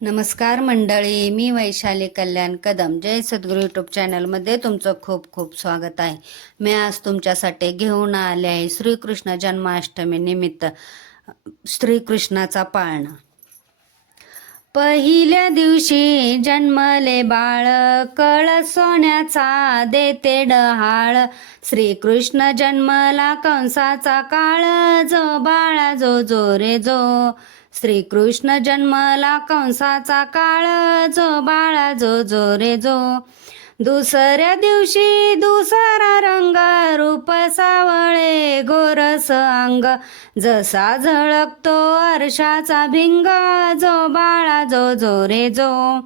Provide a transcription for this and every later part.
नमस्कार मंडळी मी वैशाली कल्याण कदम. जय सद्गुरू यूट्यूब चॅनलमध्ये तुमचं खूप खूप स्वागत आहे. मी आज तुमच्यासाठी घेऊन आले आहे श्रीकृष्ण जन्माष्टमी निमित्त श्रीकृष्णाचा पाळणा. पहिल्या दिवशी जन्मले बाळ कळ सोन्याचा देते डहाळ. श्रीकृष्ण जन्मला कंसाचा काळ जो बाळा जो जो रे जो. श्रीकृष्ण जन्मला कंसाचा काळ जो बाळा जो जो रे जो दुसऱ्या दिवशी दुसरा रंग रूप सावळे गोरस अंग. जसा झळकतो अर्षाचा भिंग जो बाळा जो जो रे जो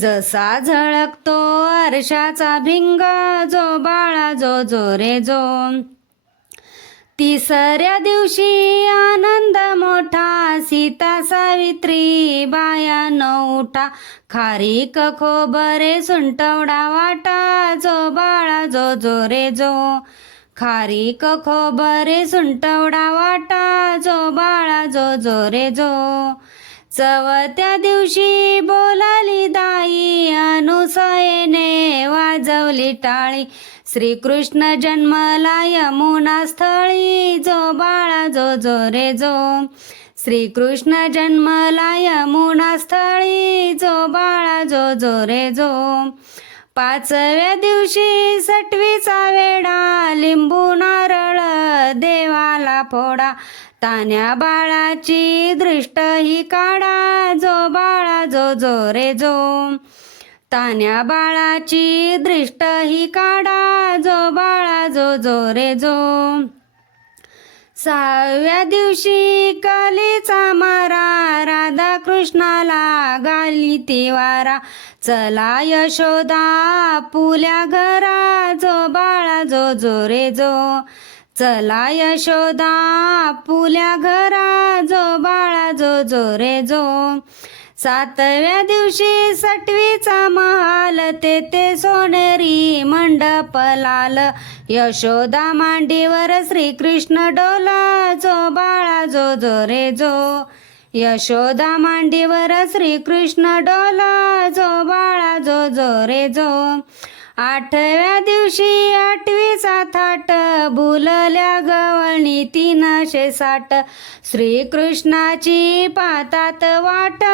जसा झळकतो अर्षाचा भिंग जो बाळा जो जो रे जो तिसऱ्या दिवशी आन मोठा सीता सावित्री बाया नऊटा खारीक खोबरे सुंटवडा वाटा जो बाळा जो जो रे जो. खारीक खोबरे सुंटवडा वाटा जो बाळा जो जो रे जो. चवत्या दिवशी बोलाली दाई अनुसयेने वाजवली टाळी. श्रीकृष्ण जन्मला यमुना स्थळी जो बाळा जो जो रे जो. श्रीकृष्ण जन्मला यमुना स्थळी जो बाळा जो जो रे जो. पाचव्या दिवशी सटवीचा वेडा लिंबू नारळ देवाला फोडा. तान्या बाळाची दृष्ट ही काढा जो बाळा जो जो रे जो. तान्या बाळाची दृष्ट ही काढा जो बाळा जो जो रे जो. सहाव्या दिवशी कलेचा मारा राधा कृष्णाला गाली तिवारा चला यशोदा पुल्या घरा जो बाळा जो जो रे जो. चला यशोदा पुल्या घरा जो बाळा जो जो रे जो. सातव्या दिवशी सटवीचा महाल तेथे सोनेरी मंडप लाल यशोदा मांडीवर श्रीकृष्ण डोला जो बाळा जो जो रे जो. यशोदा मांडीवर श्रीकृष्ण डोला जो बाळा जो जो रे जो. आठव्या दिवशी आठवीचा थाट भुलल्या गवळणी तीनशे साठ. श्रीकृष्णाची पातात वाट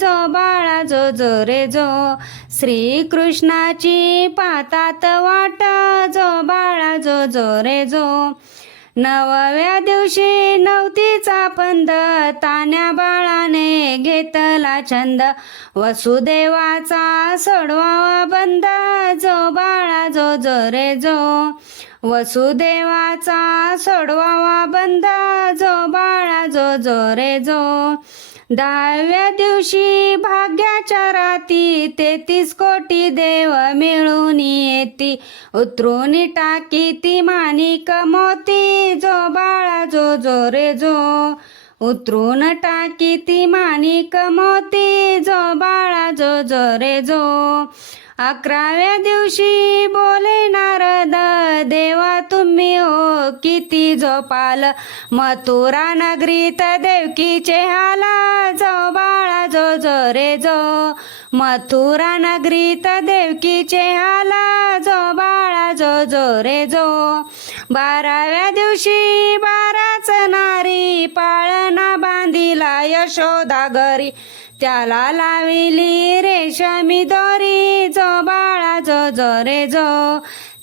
जो बाळा जो जो रे जो. श्रीकृष्णाची पातात वाट जो बाळा जो जो रे जो. नवव्या दिवशी नवतीचा पंद तान्या बाळाने घेतला छंद. वसुदेवाचा सोडवावा बंद जो बाळा जो जो रे जो. वसुदेवाचा सोडवावा बंद जो बाळा जो जो रे जो. दहाव्या दिवशी भाग्याच्या राती तेहतीस कोटी देव मिळून येती. उतरून टाकी ती मानिक मोती. जो रे जो उतरून टाकी ती माणिक मोती जो बाळा जो जो रे जो. अकराव्या दिवशी बोले नारद देवा तुम्ही हो किती जोपाल. मथुरा नगरीत देवकीचे हाला जो बाळा जो जो रे जो. मथुरा नगरीत देवकीचे हाला जो बाळा जो जो रे जो. बाराव्या दिवशी बारा नारी पाळणा बांधिला यशोदा घरी. त्याला लाविली रेशमी दोरी जो बाळा जो जो. रे जो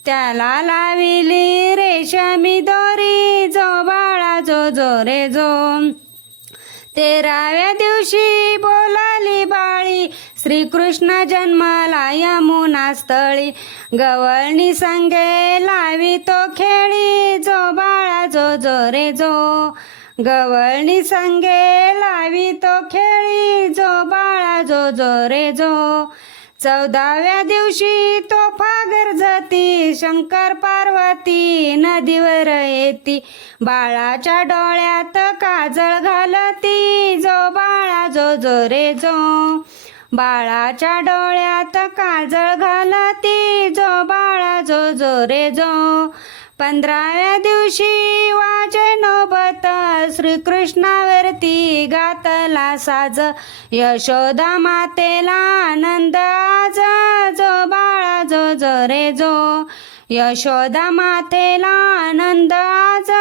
त्याला लाविली रेशमी दोरी जो बाळा जो जो रे जो. तेराव्या दिवशी बोल श्रीकृष्ण जन्माला यमुना स्थळी. गवळणी संगे लावी तो खेळी जो बाळा जो जो रे जो. गवळणी संगे लावी तो खेळी जो बाळा जो जो रे जो. चौदाव्या दिवशी तो फागर जाती शंकर पार्वती नदीवर येती. बाळाच्या डोळ्यात काजळ घालती जो बाळा जो जो रे जो. बाळाच्या डोळ्यात काजळ घालती जो बाळा जो जो रे जो. पंधराव्या दिवशी वाजे श्रीकृष्णावरती गातला साज. यशोदा मातेला आनंद आज जो बाळा जो जो रे जो. यशोदा मातेला आनंद आज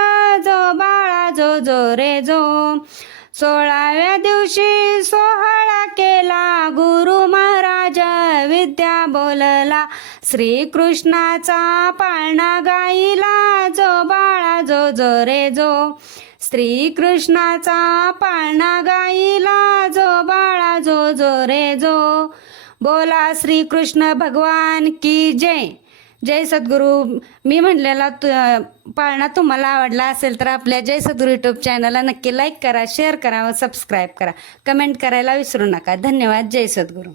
जो बाळा जो जो रे जो. सोळाव्या दिवशी सोहळा केला विद्या बोलला श्रीकृष्णाचा पाळणा गाईला जो बाळा जो जो रे जो. श्रीकृष्णाचा पाळणा गाईला जो बाळा जो जो रे जो. बोला श्रीकृष्ण भगवान की जय. जय सद्गुरू. मी म्हणलेला तु पाळणा तुम्हाला आवडला असेल तर आपल्या जय सद्गुरू यूट्यूब चॅनलला नक्की लाईक करा शेअर करा व सबस्क्राईब करा. कमेंट करायला विसरू नका. धन्यवाद. जय सद्गुरू.